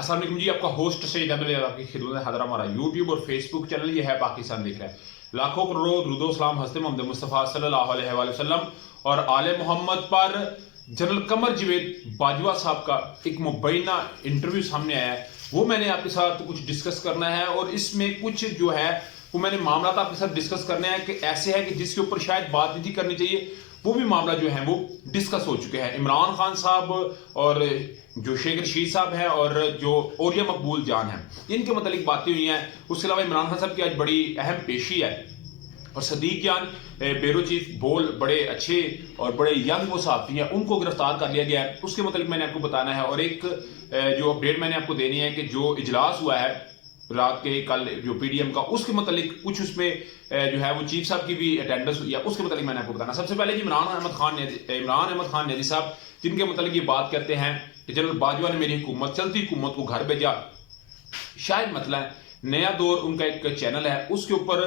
अस्सलाम वालेकुम जी, आपका होस्ट सईद अहमद आपकी खिदमत में हाजिर। हमारा यूट्यूब और फेसबुक चैनल ये है पाकिस्तान दिख रहा है। लाखों करोड़ों दुरूद सलाम हज़रत मोहम्मद मुस्तफ़ा सल्लल्लाहु अलैहि वसल्लम और आले मोहम्मद पर जनरल कमर जावेद बाजवा साहब का एक मुबैना इंटरव्यू सामने आया है। वो मैंने आपके साथ कुछ डिस्कस करना है और इसमें कुछ जो है वो मैंने मामला आपके साथ डिस्कस करने हैं कि ऐसे है कि जिसके ऊपर शायद बात नहीं करनी चाहिए, वो भी मामला जो है वो डिस्कस हो चुके हैं। इमरान खान साहब और जो शेख रशीद साहब हैं और जो ओरिया मकबूल जान हैं, इनके मतलब बातें हुई हैं। उसके अलावा इमरान खान साहब की आज बड़ी अहम पेशी है और सदीक जान ब्यूरो चीफ बोल बड़े अच्छे और बड़े यंग वो साथी हैं, उनको गिरफ्तार कर लिया गया है। उसके मतलब मैंने आपको बताना है और एक जो अपडेट मैंने आपको देनी है कि जो इजलास हुआ है रात के कल जो पीडीएम का, उसके मतलब कुछ उसमें जो है वो चीफ साहब की भी अटेंडेंस हुई है, उसके मतलब मैंने आपको बताना। सबसे पहले जी इमरान अहमद खान नेदी साहब, जिनके मतलब ये बात कहते हैं कि जनरल बाजवा ने मेरी हुकूमत चलती हुकूमत को घर भेजा। शायद मतलब नया दौर उनका एक चैनल है, उसके ऊपर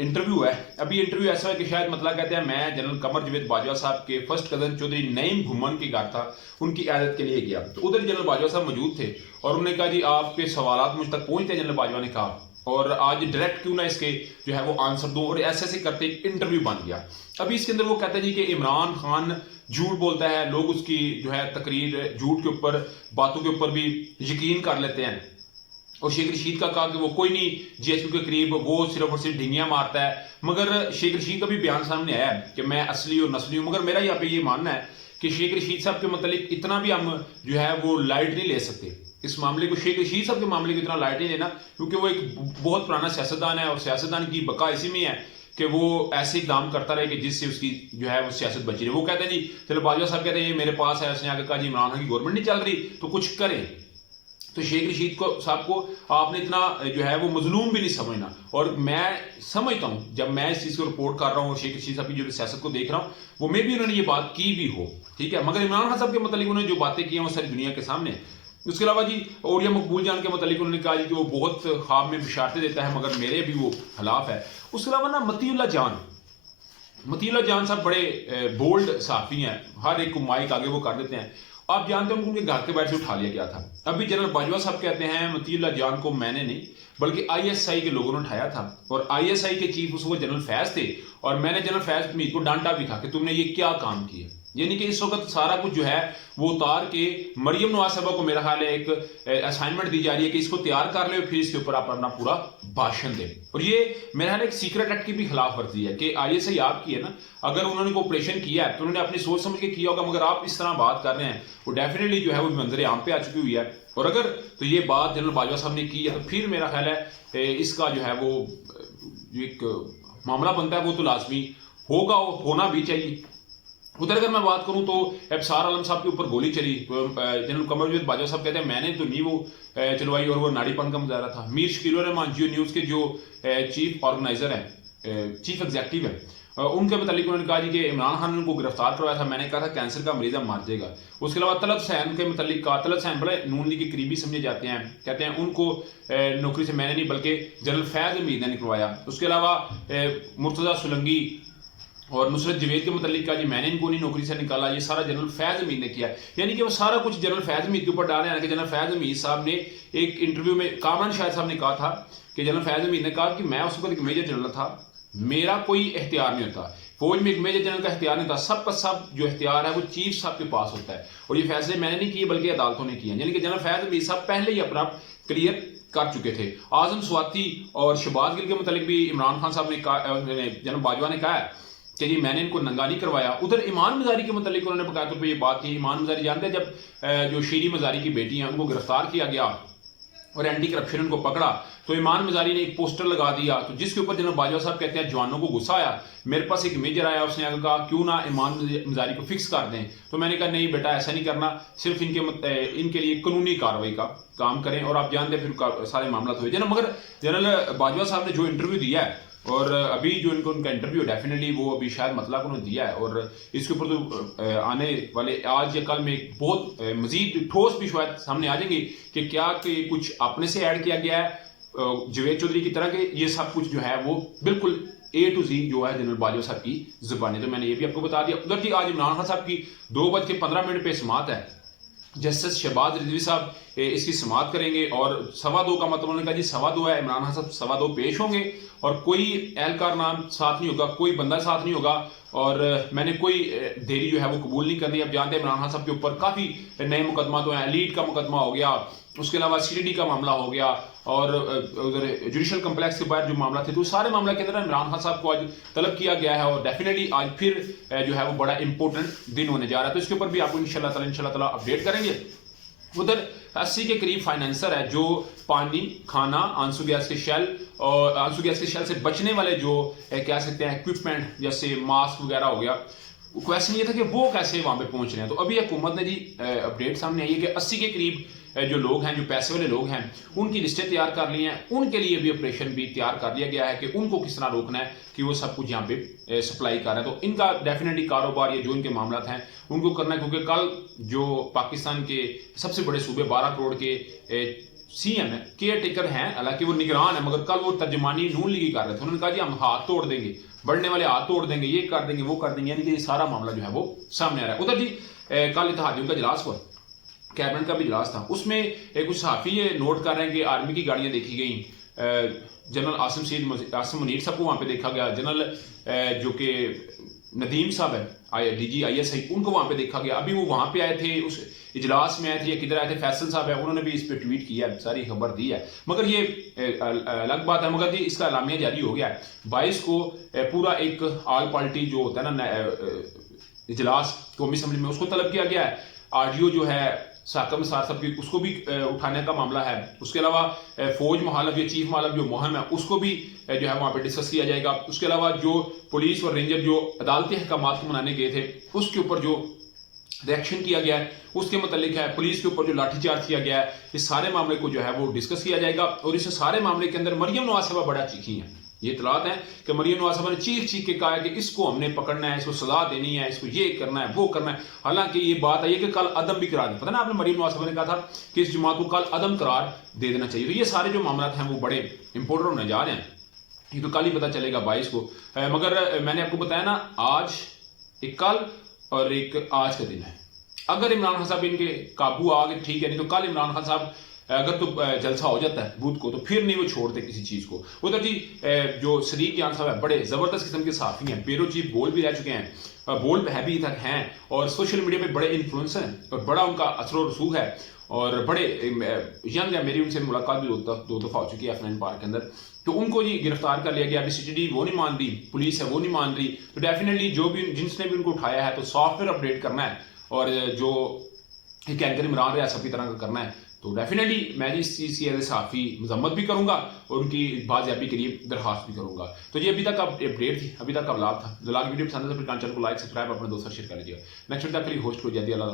इंटरव्यू है। अभी इंटरव्यू ऐसा है कि शायद मतलब कहते हैं मैं जनरल कमर जावेद बाजवा साहब के फर्स्ट कजन चौधरी नईम घुमन के घर था, उनकी इयादत के लिए गया तो उधर जनरल बाजवा साहब मौजूद थे और उन्होंने कहा जी आपके सवाल मुझ तक पहुंचते। जनरल बाजवा ने कहा और आज डायरेक्ट क्यों ना इसके जो है वो आंसर दूं, और ऐसे ऐसे करते एक इंटरव्यू बन गया। अभी इसके अंदर वो कहते हैं जी कि इमरान खान झूठ बोलता है, लोग उसकी जो है तकरीर झूठ के ऊपर बातों के ऊपर भी यकीन कर लेते हैं। और शेख रशीद का कहा कि वो कोई नहीं जीएचपी के करीब, वो सिर्फ और सिर्फ ढिंगियां मारता है। मगर शेख रशीद का भी बयान सामने आया है कि मैं असली और नस्ली हूं। मगर मेरा यहाँ पे ये मानना है कि शेख रशीद साहब के मतलब इतना भी हम जो है वो लाइट नहीं ले सकते इस मामले को। शेख रशीद साहब के मामले को इतना लाइट नहीं लेना, क्योंकि वो एक बहुत पुराना सियासतदान है और सियासतदान की बका इसी में है कि वो ऐसे इकदाम करता रहे कि जिससे उसकी जो है वो सियासत बची रहे। वो कहते हैं जी चलो बाजवा साहब कहते हैं ये मेरे पास है, उसने आगे कहा जी इमरान खान की गवर्नमेंट नहीं चल रही तो कुछ करें। तो शेख रशीद को साहब को आपने इतना जो है वो मजलूम भी नहीं समझना। और मैं समझता हूं जब मैं इस चीज को रिपोर्ट कर रहा हूं और शेख रशीद साहब की जो सियासत को देख रहा हूं, वो मे भी उन्होंने ये बात की भी हो, ठीक है। मगर इमरान खान साहब के मतलब उन्होंने जो बातें की हैं वो सारी दुनिया के सामने। उसके अलावा जी ओरिया मकबूल जान के मतलब उन्होंने कहा जी कि वो बहुत ख्वाब में बिशारते देता है मगर मेरे भी वो खिलाफ है। उसके अलावा ना मतीउल्लाह जान साहब बड़े बोल्ड साफी हैं, हर एक को माइक आगे वो कर देते हैं। आप जानते हैं उनके घर के बाहर से उठा लिया गया था। अभी जनरल बाजवा साहब कहते हैं मतीउल्लाह जान को मैंने नहीं बल्कि आईएसआई के लोगों ने उठाया था और आईएसआई के चीफ उस वक्त जनरल फैज थे और मैंने जनरल फैज मीर को डांटा भी था कि तुमने ये क्या काम किया। यानी कि इस वक्त सारा कुछ जो है वो उतार के मरियम नवाज साहबा को मेरा ख्याल है एक असाइनमेंट दी जा रही है कि इसको तैयार कर ले, फिर इसके ऊपर आप अपना पूरा भाषण दें। और ये मेरा ख्याल एक सीक्रेट एक्ट की भी खिलाफ वर्जी है कि आईएसआई आपकी है ना, अगर उन्होंने को ऑपरेशन किया है तो उन्होंने अपनी सोच समझ के किया होगा। मगर आप इस तरह बात कर रहे हैं वो डेफिनेटली जो है वो मंजर आम पे आ चुकी हुई है। और अगर तो ये बात जनरल बाजवा साहब ने की है तो फिर मेरा ख्याल है इसका जो है वो एक मामला बनता है वो तो लाजमी होगा, होना भी चाहिए। उधर अगर मैं बात करूं तो अबसार आलम साहब के ऊपर गोली चली तो जनरल कमर जावेद बाजवा साहब कहते हैं मैंने तो नहीं वो चलवाई और वो नाड़ीपन का मुजाहरा था। मीर शकील रहमान जियो न्यूज के जो चीफ ऑर्गेनाइजर हैं, चीफ एग्जीक्यूटिव है, उनके मतलब उन्होंने कहा जी कि इमरान खान ने उनको गिरफ्तार करवाया था, मैंने कहा था कैंसर का मरीज मर जाएगा। उसके अलावा तलत हुसैन के मतलब कहा, तलत हुसैन बड़े नून लीग के करीबी समझे जाते हैं, कहते हैं उनको नौकरी से मैंने नहीं बल्कि जनरल फैज हमीद ने निकलवाया। उसके अलावा मुर्तजा सुलंगी और नुसरत जवेद के मतलब कहा जी मैंने इनको नहीं नौकरी से निकाला, ये सारा जनरल फैज हमीद ने किया। यानी कि वो सारा कुछ जनरल फैज हमीद के ऊपर डाल रहे हैं कि जनरल फैज हमीद साहब ने एक इंटरव्यू में कामरान शाह साहब ने कहा था कि जनरल फैज हमीद ने कहा कि मैं उस वक्त एक मेजर जनरल था, मेरा कोई इख्तियार नहीं होता, फौज में एक मेजर जनरल का इख्तियार नहीं था, सब का सब जो इख्तियार है वो चीफ साहब के पास होता है और ये फैसले मैंने नहीं किए बल्कि अदालतों ने किए। यानी कि जनरल फैज हमीद साहब पहले ही अपना क्लियर कर चुके थे। आजम स्वाति और शहबाज गिल के मतलब भी इमरान खान साहब ने जनरल बाजवा ने कहा है कि जी मैंने इनको नंगा नहीं करवाया। उधर ईमान मजारी के मतलब उन्होंने बकाया तौर पर ये बात की। ईमान मजारी जानते हैं जब जो शीरी मजारी की बेटी हैं उनको गिरफ्तार किया गया और एंटी करप्शन उनको पकड़ा तो ईमान मजारी ने एक पोस्टर लगा दिया तो जिसके ऊपर जनरल बाजवा साहब कहते हैं जवानों को गुस्सा आया। मेरे पास एक मेजर आया, उसने आगे कहा क्यों ना ईमान मजारी को फिक्स कर दें। तो मैंने कहा नहीं बेटा ऐसा नहीं करना, सिर्फ इनके लिए कानूनी कार्रवाई का काम करें। और आप जानते हैं फिर सारे मामला हुए जनरल। मगर जनरल बाजवा साहब ने जो इंटरव्यू दिया है और अभी जो उनका इंटरव्यू डेफिनेटली वो अभी शायद मतलब उन्होंने दिया है और इसके ऊपर तो आने वाले आज या कल में बहुत मजीद ठोस भी शायद सामने आ जाएंगे कि क्या कि कुछ अपने से ऐड किया गया है जावेद चौधरी की तरह के। ये सब कुछ जो है वो बिल्कुल A to Z जो है जनरल बाजवा साहब की जुबानी। तो मैंने ये भी आपको बता दिया। उधर जी आज इमरान खान साहब की 2:15 पे समात है जस्टिस शहबाज रिजवी साहब इसकी समाअत करेंगे और 2:15 का मतलब उन्होंने कहा जी 2:15 है, इमरान खान साहब 2:15 पेश होंगे और कोई एहलकार नाम साथ नहीं होगा, कोई बंदा साथ नहीं होगा और मैंने कोई देरी जो है वो कबूल नहीं करनी। अब जानते हैं इमरान खान साहब के ऊपर काफ़ी नए मुकदमा तो हैं, लीड का मुकदमा हो गया, उसके अलावा CTD का मामला हो गया और उधर जुडिशल कम्प्लेक्स के बाहर जो मामला थे, तो सारे मामले के अंदर इमरान खान साहब को आज तलब किया गया है और डेफिनेटली आज फिर जो है वो बड़ा इंपॉर्टेंट दिन होने जा रहा है। तो इसके ऊपर भी आपको इंशाल्लाह ताला अपडेट करेंगे। उधर 80 के करीब फाइनेंसर है जो पानी, खाना, आंसू गैस के शेल और आंसू गैस के शेल से बचने वाले जो कह सकते हैं इक्विपमेंट जैसे मास्क वगैरह हो गया, क्वेश्चन ये था कि वो कैसे वहां पे पहुंच रहे हैं। तो अभी हुकूमत ने जी अपडेट सामने आई है कि 80 के करीब जो लोग हैं, जो पैसे वाले लोग हैं, उनकी लिस्टें तैयार कर ली हैं, उनके लिए भी ऑपरेशन भी तैयार कर लिया गया है कि उनको किस तरह रोकना है कि वो सब कुछ यहाँ पे सप्लाई कर रहे हैं। तो इनका डेफिनेटली कारोबार ये जो इनके मामला हैं उनको करना है, क्योंकि कल जो पाकिस्तान के सबसे बड़े सूबे 12 करोड़ के CM है, केयर टेकर हैं, हालांकि वो निगरान है, मगर कल वो तर्जमानी नून लीगी कर रहे थे। उन्होंने कहा जी हम हाथ तोड़ देंगे, बढ़ने वाले हाथ तोड़ देंगे, ये कर देंगे, वो कर देंगे, यानी कि ये सारा मामला जो है वो सामने आ रहा है। उधर जी कल इत्तेहादियों का इजलास हुआ, कैबिनेट का भी इजलास था, उसमें कुछ सहाफ़ी ये नोट कर रहे हैं कि आर्मी की गाड़ियां देखी गई, जनरल आसिम मुनीर साहब को वहाँ पे देखा गया, जनरल जो कि नदीम साहब है DG ISI, उनको वहाँ पे देखा गया। अभी वो वहाँ पे आए थे, उस इजलास में आए थे या किधर आए थे, फैसल साहब है, उन्होंने भी इस पर ट्वीट किया है, सारी खबर दी है, मगर ये अलग बात है। मगर जी इसका एलामिया जारी हो गया है 22 को, पूरा एक ऑल पार्टी जो होता है ना इजलास कौमी असम्बली में, उसको तलब किया गया है। RDO जो है साकम सार साहब की, उसको भी उठाने का मामला है। उसके अलावा फौज महालव या चीफ महालव जो मोहम है, उसको भी जो है वहाँ पे डिस्कस किया जाएगा। उसके अलावा जो पुलिस और रेंजर जो अदालती अहकाम को मनाने गए थे, उसके ऊपर जो रिएक्शन किया गया है उसके मतलब है, पुलिस के ऊपर जो लाठीचार्ज किया गया है, इस सारे मामले को जो है वो डिस्कस किया जाएगा। और इस सारे मामले के अंदर मरियम नवाज साहबा बड़ा चीखी है। ये इतलात है कि मरियम नवाज साहबा ने चीख के कहा है कि इसको हमने पकड़ना है, इसको सजा देनी है, इसको ये करना है, वो करना है। हालांकि ये बात आई है कि कल अदम भी करार, पता ना आपने, मरियम नवाज साहबा ने कहा था कि इस जमात को कल अदम करार दे देना चाहिए। तो ये सारे जो मामला हैं वो बड़े इंपॉर्टेंट होने जा रहे हैं, ये तो कल ही पता चलेगा 22 को। मगर मैंने आपको बताया ना, आज एक कल और एक आज का दिन है। अगर इमरान खान साहब इनके काबू आ गए ठीक है, नहीं तो कल इमरान खान साहब अगर तो जलसा हो जाता है बुध को, तो फिर नहीं वो छोड़ते किसी चीज को। उधर जी जो सदीक जान साहब है, बड़े जबरदस्त किस्म के सहाफी हैं, ब्यूरो चीफ बोल भी रह चुके हैं, बोल पे अभी तक हैं और सोशल मीडिया पे बड़े इन्फ्लुएंसर हैं और बड़ा उनका असर रसूख है और बड़े यंग है। मेरी उनसे मुलाकात भी 2 दफा हो चुकी है F9 पार्क के अंदर। तो उनको जी गिरफ्तार कर लिया गया। अभी CTD वो नहीं मान रही, पुलिस है वो नहीं मान रही। तो डेफिनेटली जो भी जिसने भी उनको उठाया है, तो सॉफ्टवेयर अपडेट करना है और जो एक एंकर इमरान रियाज सभी तरह का करना है। तो डेफिनेटली मैं इस चीज़ की एज काफ़ी मजम्मत भी करूंगा और उनकी बाजियाबी के लिए दरखास्त भी करूंगा। तो ये अभी तक अपडेट थी, अभी तक का व्लॉग था। जो व्लॉग वीडियो पसंद है तो फिर चैनल को लाइक सब्सक्राइब अपने दोस्तों शेयर कर लीजिएगा। नेक्स्ट वीडियो के लिए होस्ट को जल्दी अल्लाह